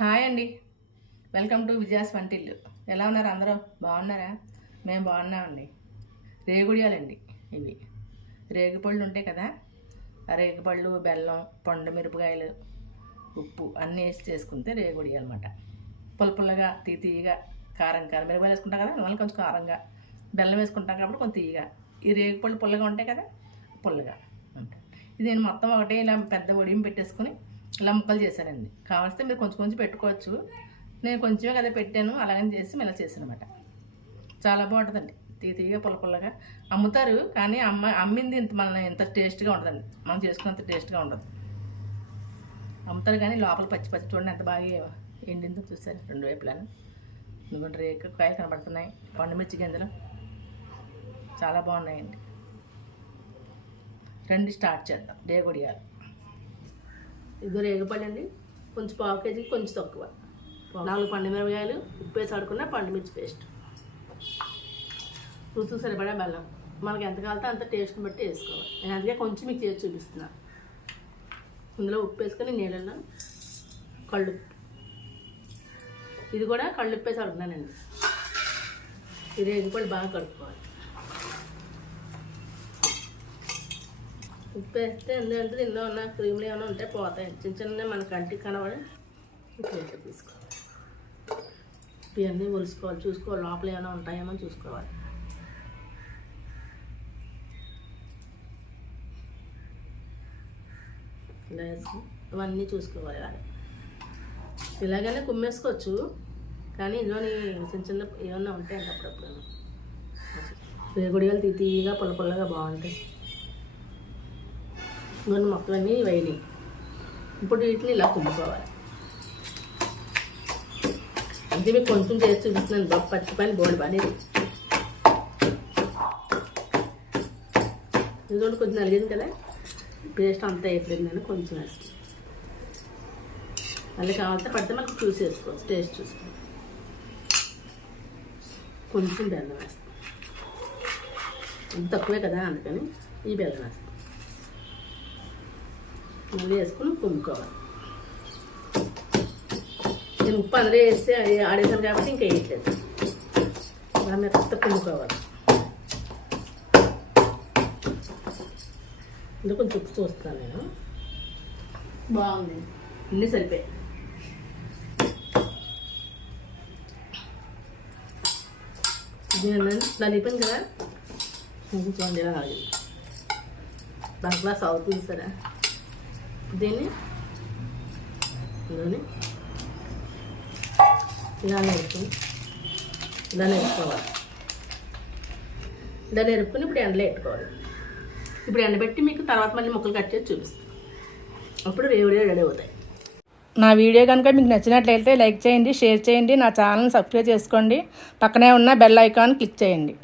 Hi అండి. Welcome to Vijaya's వంటిల్లు. ఎలా ఉన్నారు అందరూ? బాగున్నారా? మేము బాగున్నామండి. రేగుడియాలండి ఇవి. రేగిపళ్ళు ఉంటాయి కదా? ఆ రేగిపళ్ళు బెల్లం పండు మిరపకాయలు ఉప్పు అన్నీ వేసి చేసుకుంటే రేగుడియాలన్నమాట. అనమాట పుల్ల పుల్లగా తీ తీయగా కారం కారం మిరపకాయలు వేసుకుంటాం కదా? మళ్ళీ కొంచెం కారంగా. బెల్లం వేసుకుంటాం కాబట్టి కొంచెం తీయగా. ఈ రేగిపళ్ళు పుల్లగా ఉంటాయి కదా? పుల్లగా. ఉంటాయి ఇది నేను మొత్తం ఒకటే ఇలా పెద్ద ఒడియం పెట్టేసుకుని ఇలా ముక్కలు చేశానండి కావలిస్తే మీరు కొంచెం కొంచెం పెట్టుకోవచ్చు. నేను కొంచెమే కదా పెట్టాను. అలాగని చేసి ఇలా చేశానమాట చాలా బాగుంటుందండి. తీ తీగా పుల్ల పుల్లగా. అమ్ముతారు కానీ అమ్మ అమ్మింది ఇంత మన ఇంత టేస్ట్గా ఉంటుందండి మనం చేసుకున్నంత టేస్ట్గా ఉండదు. అమ్ముతారు కానీ లోపల పచ్చి పచ్చి చూడండి ఎంత బాగా ఎండిందో చూసారు రెండు వైపులను. ఎందుకంటే రేకు కాయలు కనబడుతున్నాయి. పండుమిర్చి గింజలు. చాలా బాగున్నాయండి. రండి స్టార్ట్ చేద్దాం. డే గుడియాలు. ఇద్దరు రేగుపళ్ళు అండి కొంచెం పావు కేజీకి కొంచెం తక్కువ. నాలుగు పండు మిరపకాయలు ఉప్పు వేసి ఆడుకున్న పండు మిర్చి పేస్ట్. రుచి సరిపడా బెల్లం. మనకి ఎంత కావాలంటే అంత టేస్ట్ని బట్టి వేసుకోవాలి. నేను అందుకే కొంచెం మీకు చేసి చూపిస్తున్నా. ఇందులో ఉప్పు వేసుకొని నీళ్ళల్లో కళ్ళు ఇది కూడా కళ్ళు ఉప్పేసి వేసి ఆడుకున్నానండి. ఈ రేగుపళ్ళు బాగా కడుక్కోవాలి. ఉప్పు వేస్తే ఎందుకంటే దీనిలో ఉన్న క్రీములు ఏమైనా ఉంటే పోతాయి. చిన్న చిన్న మన కంటికి కనబడి ప్లేట్లో తీసుకోవాలి ఇవన్నీ ఒలుసుకోవాలి. చూసుకోవాలి. లోపల ఏమైనా ఉంటాయేమో చూసుకోవాలి. ఇలా వేసుకుని ఇవన్నీ చూసుకోవాలి ఇలాగ. ఇలాగనే కుమ్మేసుకోవచ్చు. కానీ ఇందులోని చిన్న చిన్న ఏమన్నా ఉంటాయి అప్పుడప్పుడు రేగుడియాలు తీ తీయగా పుల్ల పుల్లగా బాగుంటాయి. ఇంకొన్ని మొక్కలన్నీ వేయని ఇప్పుడు వీటిని ఇలా కుమ్ముకోవాలి అంటే మీకు కొంచెం చేసి చూపిస్తున్నాను. బాబు పచ్చి పని బోడి పని ఇదిగోండి కొంచెం నలిగింది కదా. పేస్ట్ అంతా అయిపోయిందని కొంచెం వేస్తాను. మళ్ళీ కావాలంటే పడితే మనకు చూసి వేసుకోవచ్చు టేస్ట్ చూసుకో కొంచెం బెల్లం వేస్తాం తక్కువే కదా అందుకని ఈ బెల్లం వేస్తాం మళ్ళీ వేసుకుని కుమ్ముకోవాలి నేను ఉప్పు అందరూ వేస్తే అది ఆడేసాను కాబట్టి ఇంకా వేయట్లేదు. అలా మెత్త కుమ్ముకోవాలి ఇందులో కొంచెం ఉప్పు చూస్తాను నేను. బాగుంది. అన్నీ సరిపోయాయి. ఇది నలిపాను కదా? చూడండి ఇలా ఆగింది. గ్లాస్ అవుతుంది సరే. దీన్ని ఇందులోని ఇలానే వేసుకుని ఇలానే వేసుకోవాలి. ఇలా ఎరుపుకుని ఇప్పుడు ఎండలో పెట్టుకోవాలి ఇప్పుడు ఎండబెట్టి మీకు తర్వాత మళ్ళీ ముక్కలు కట్ చేసి చూపిస్తాను. అప్పుడు రేవుడే రెడీ అవుతాయి. నా వీడియో కనుక మీకు నచ్చినట్లయితే లైక్ చేయండి షేర్ చేయండి నా ఛానల్ని సబ్స్క్రైబ్ చేసుకోండి. పక్కనే ఉన్న బెల్ ఐకాన్ క్లిక్ చేయండి.